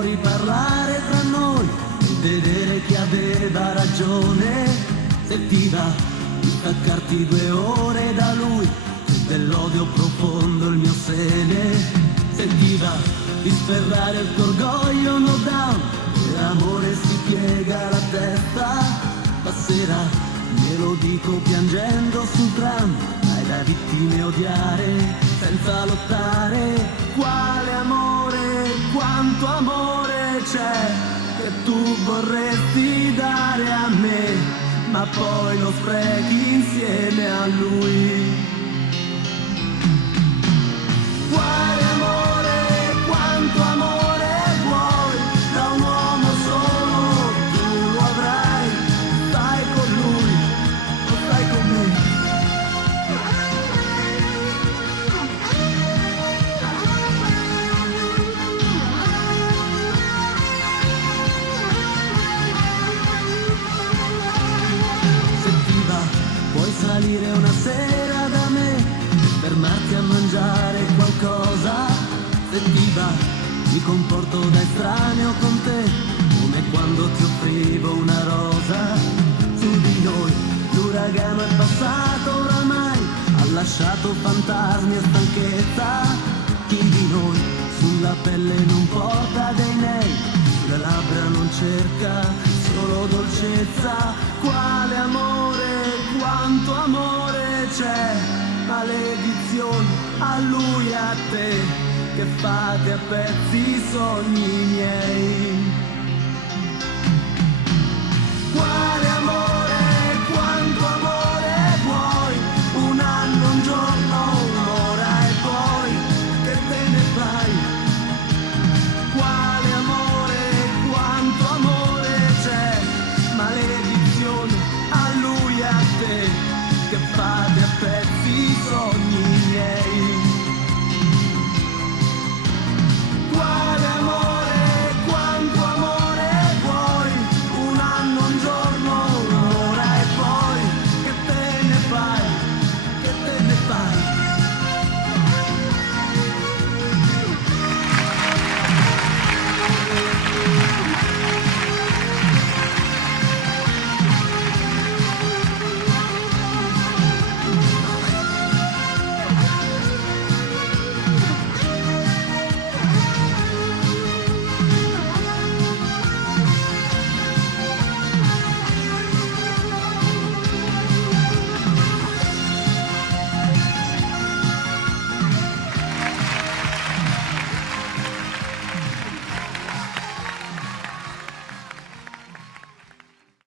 può riparlare tra noi e vedere chi aveva ragione. Sentiva di staccarti 2 ore da lui, dell'odio profondo il mio seme. Sentiva di sferrare il tuo orgoglio no down, e l'amore si piega la testa. Stasera glielo dico piangendo sul tram, hai da vittime odiare senza lottare. Quale amore, quanto amore c'è che tu vorresti dare a me, ma poi lo sprechi insieme a lui. Quale amore, quanto amore vuoi da un uomo solo, tu lo avrai, stai con lui o stai con me. Sentiva, puoi salire una sera da me, fermarti a mangiare qualcosa. Sentiva, mi comporto da estraneo con te, come quando ti offrivo una rosa. Su di noi l'uragano è passato oramai, ha lasciato fantasmi e stanchezza. Chi di noi sulla pelle non porta dei nei, sulle labbra non cerca solo dolcezza. Quale amore, quanto amore c'è, maledizioni a lui e a te, che fate a pezzi i sogni miei.